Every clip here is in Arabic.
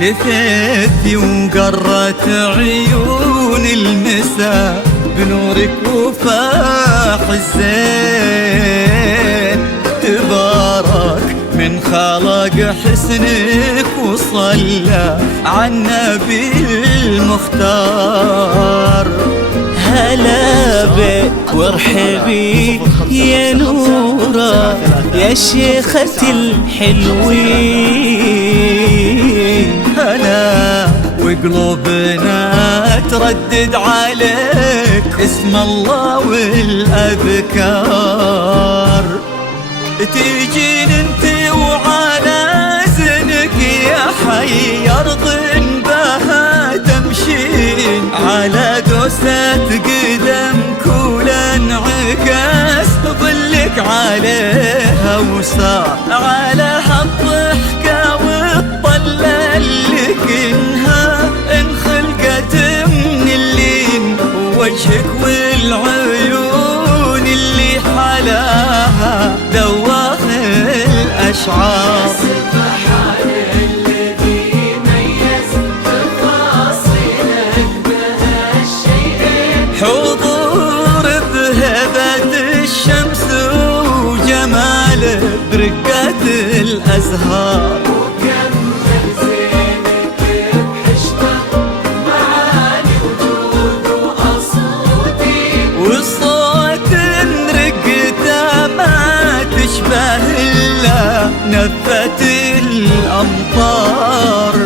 لثيتي وقرت عيون المساء بنورك وفاح الزين. تبارك من خلق حسنك وصلى على النبي المختار. هلا بك وارحبي يا نورة يا شيخة الحلوين. هلا وقلوبنا تردد عليك اسم الله والأذكار. تيجين انت وعلى زنك يا حي أرض بها تمشين. على دوسة قدم كل انعكاس ظلك عليها وصار على هالضحكة والطلة اللي كنها انخلقت من اللين. وجهك والعيون اللي حلاها ذواق الأشعار. حضور بهبة الشمس وجماله برقة الأزهار. وكمل زينك بحشمة معاني وجود وأصوتي. والصوت رقته ما تشبه إلا نفة الأمطار.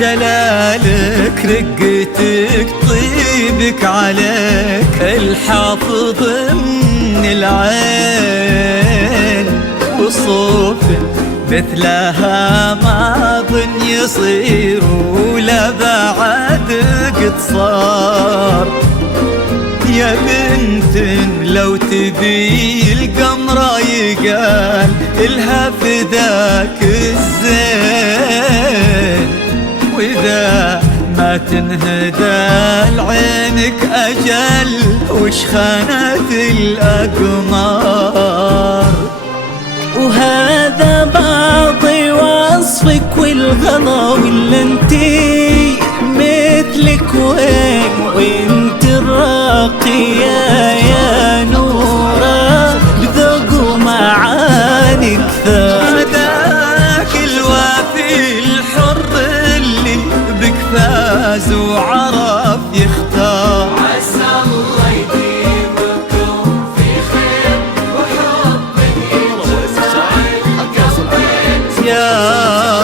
دلالك رقتك طيبك عليك الحافظ من العين. وصوفك مثلها ما ظن يصير ولا بعد قد صار. يا بنت لو تبي القمرة يقال إلها فداك الزين. وإذا ما تنهدى لعينك أجل وش خانت الأقمار. وهذا بعض وصفك والغلا ولا انتي مثلك وين وانت الراقية يا نورة بذوق ومعاني كثر. هذاك الوافي الحر اللي بك فاز وعرف يختار. عسى الله يديمكم في خير وحب يجمع. يا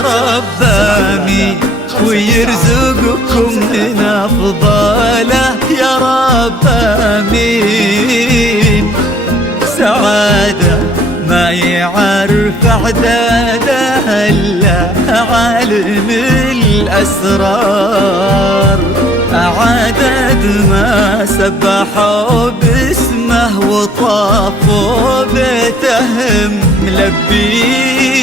رب آمين ويرزقكم من أفضاله يا رب آمين. سعادة ما يعرف عدادها إلا عالم الأسرار. عدد ما سبحوا باسمه وطافوا بيتهم ملبين.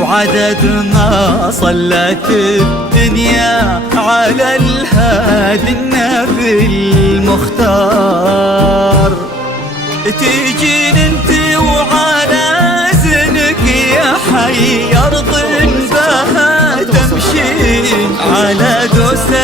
وعدد ما صلت الدنيا على الهادي النبي المختار. تيجين انت وعلى زنك يا حي أرض بها تمشين. على دوسة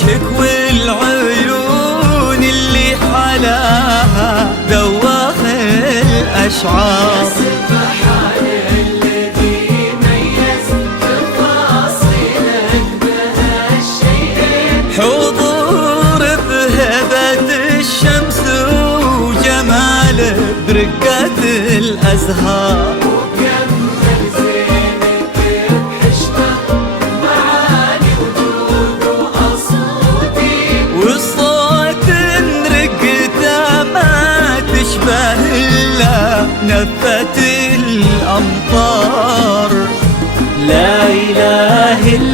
شكوى العيون اللي حلاها ذواق الأشعار. سبحان الذي ميز تفاصيلك بهالشيئين، حضور بهبة الشمس وجمال برقة الأزهار. وكمل زينك بحشمة معاني وجود وأصل ودين، والصوت رقته ما تشبه إلا نفة الأمطار. لا إله إلا